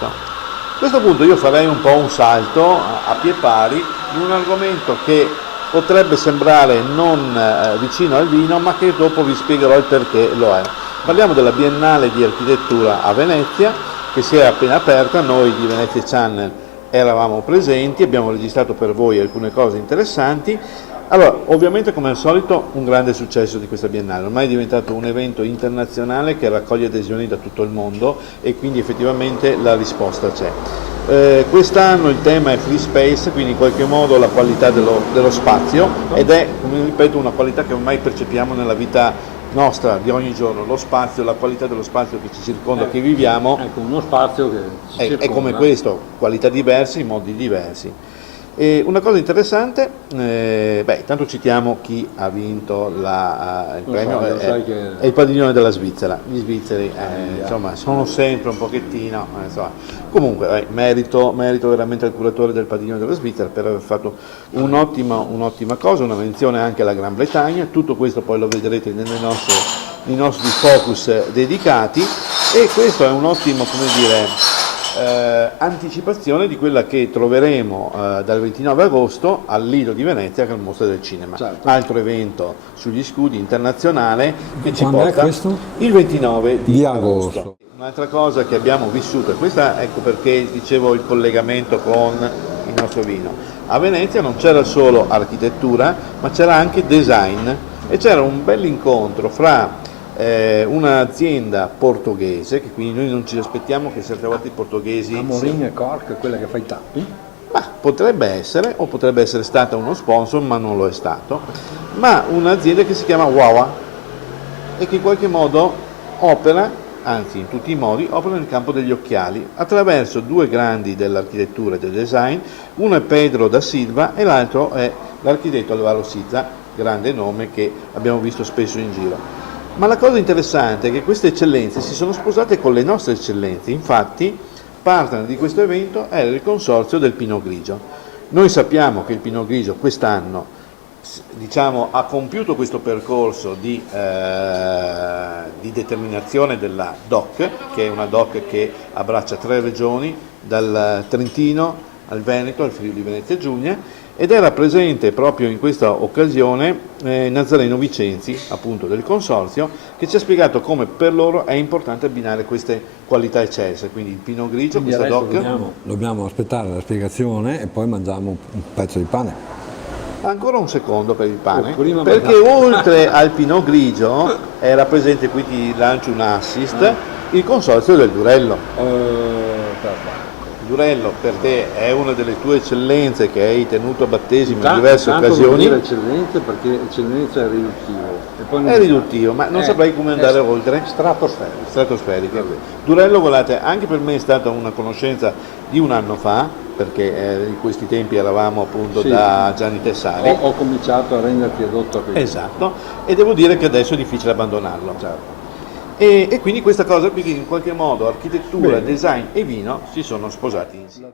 argomento. A questo punto io farei un po' un salto a pie pari in un argomento che potrebbe sembrare non vicino al vino, ma che dopo vi spiegherò il perché lo è. Parliamo della Biennale di Architettura a Venezia, che si è appena aperta. Noi di Venezia Channel eravamo presenti, abbiamo registrato per voi alcune cose interessanti. Allora, ovviamente come al solito un grande successo di questa Biennale, ormai è diventato un evento internazionale che raccoglie adesioni da tutto il mondo e quindi effettivamente la risposta c'è. Quest'anno il tema è Free Space, quindi in qualche modo la qualità dello spazio, ed è, come ripeto, una qualità che ormai percepiamo nella vita nostra di ogni giorno, lo spazio, la qualità dello spazio che ci circonda, che viviamo, ecco, uno spazio che ci è come questo, qualità diverse in modi diversi. E una cosa interessante, intanto citiamo chi ha vinto il premio, è il Padiglione della Svizzera. Gli svizzeri insomma, sono sempre un pochettino, insomma. Comunque merito veramente al curatore del Padiglione della Svizzera per aver fatto un'ottima cosa, una menzione anche alla Gran Bretagna. Tutto questo poi lo vedrete nei nostri focus dedicati, e questo è un ottimo, come dire, anticipazione di quella che troveremo dal 29 agosto al Lido di Venezia, che è il Mostra del Cinema, certo. Altro evento sugli scudi internazionale che ci Quando porta è questo? il 29 Di agosto. Un'altra cosa che abbiamo vissuto, e questa ecco perché dicevo il collegamento con il nostro vino, a Venezia non c'era solo architettura, ma c'era anche design, e c'era un bel incontro fra un'azienda portoghese, che quindi noi non ci aspettiamo che certe volte i portoghesi... Amorim e Cork, quella che fa i tappi? Ma potrebbe essere, o potrebbe essere stata uno sponsor, ma non lo è stato, ma un'azienda che si chiama Wawa e che in qualche modo opera, anzi in tutti i modi, opera nel campo degli occhiali attraverso due grandi dell'architettura e del design. Uno è Pedro da Silva e l'altro è l'architetto Alvaro Siza, grande nome che abbiamo visto spesso in giro. Ma la cosa interessante è che queste eccellenze si sono sposate con le nostre eccellenze. Infatti partner di questo evento era il consorzio del Pinot Grigio. Noi sappiamo che il Pinot Grigio quest'anno, diciamo, ha compiuto questo percorso di determinazione della DOC, che è una DOC che abbraccia 3 regioni, dal Trentino al Veneto, al Friuli Venezia Giulia, ed era presente proprio in questa occasione Nazareno Vicenzi, appunto del consorzio, che ci ha spiegato come per loro è importante abbinare queste qualità eccelse, quindi il Pinot Grigio, questa DOC. Dobbiamo aspettare la spiegazione e poi mangiamo un pezzo di pane. Ancora un secondo per il pane, perché oltre al Pinot Grigio era presente, qui ti lancio un assist, il consorzio del Durello. Durello, per te è una delle tue eccellenze che hai tenuto a battesimo in diverse occasioni. Non eccellenze, perché eccellenza è riduttivo. È riduttivo, ma non saprei come andare oltre. Stratosferiche. Durello, guardate, anche per me è stata una conoscenza di un anno fa, perché in questi tempi eravamo appunto da Gianni Tessari. Ho cominciato a renderti adotto a questo. Esatto, e devo dire che adesso è difficile abbandonarlo. Certo. E quindi questa cosa qui, che in qualche modo architettura, design e vino si sono sposati insieme.